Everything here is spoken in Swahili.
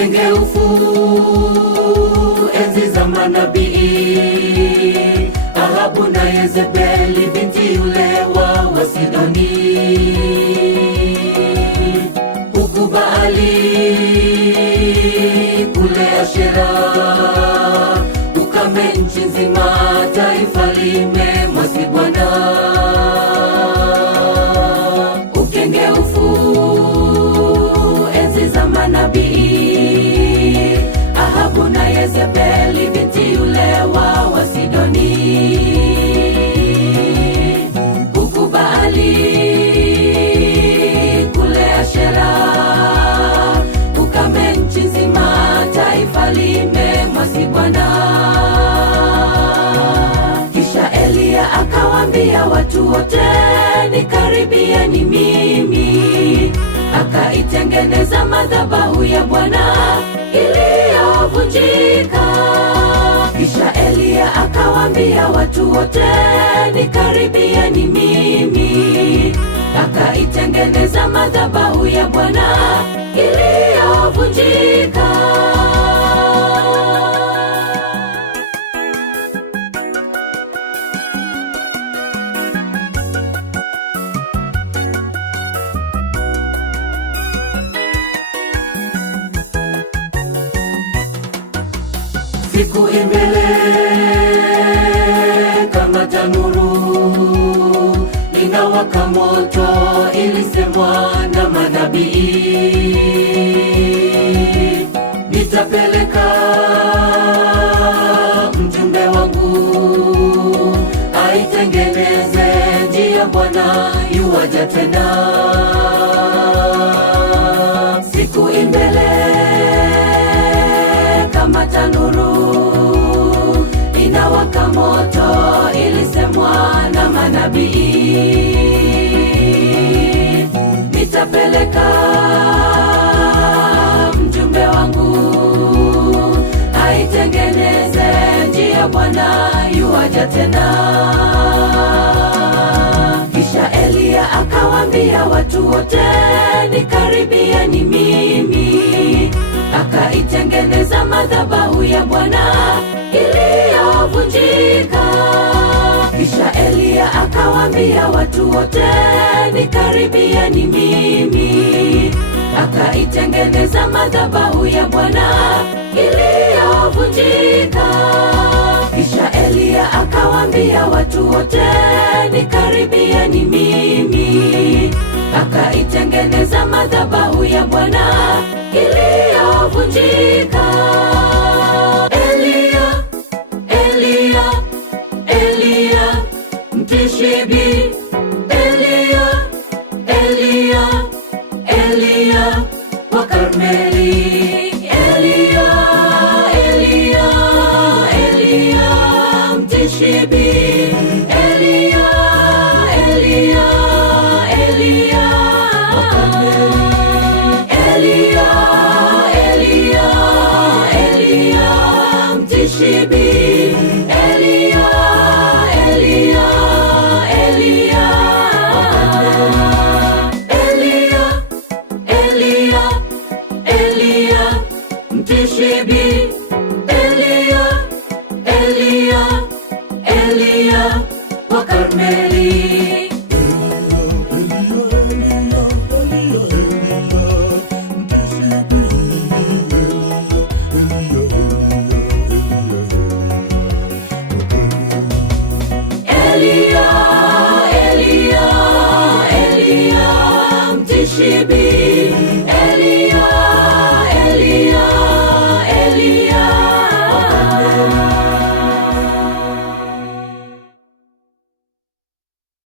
ukengeufu enzi za manabii, Ahabu na Yezebeli binti yule wa Sidoni, huku Baali kule Ashera, ukame nchi nzima, taifa limemwasi Bwana. Ukengeufu enzi za manabii, Ahabu na Yezebeli binti yule wa Sidoni, huku Baali kule Ashera, ukame nchi nzima, taifa limemwasi Bwana. Kisha Eliya akawaambia watu wote, nikaribieni mimi. Akaitengeneza madhabahu ya Bwana iliyovunjika. Kisha Eliya akawaambia watu wote, nikaribieni mimi. Akaitengeneza madhabahu ya Bwana iliyovunjika. Siku imbele kama tanuru, inawaka moto, ilisemwa na manabii. Nitapeleka mjumbe wangu, aitengeneze njia, Bwana yuaja tena. Siku imbele kama tanuru, inawaka moto, ilisemwa na manabii. Nitapeleka mjumbe wangu, aitengeneze njia, Bwana yuaja tena. Kisha Eliya akawaambia watu wote, nikaribieni mimi. Akaitengeneza madhabahu ya Bwana iliyovunjika. Kisha Eliya akawaambia watu wote, nikaribieni mimi. Akaitengeneza madhabahu ya Bwana iliyovunjika. Kisha Eliya akawaambia watu wote, nikaribieni mimi. Akaitengeneza madhabahu ya Bwana iliyovunjika. Eliya, Eliya, Eliya Mtishibi, Eliya, Eliya, Eliya wa Karmeli, Eliya, Eliya, Eliya Mtishibi, Eliya, Eliya, Eliya wa Karmeli, Eliya, Eliya, Eliya Mtishibi, Eliya, Eliya, Eliya wa Karmeli, Eliya, Eliya, Eliya Mtishibi, Eliya, Eliya, Eliya wa Karmeli.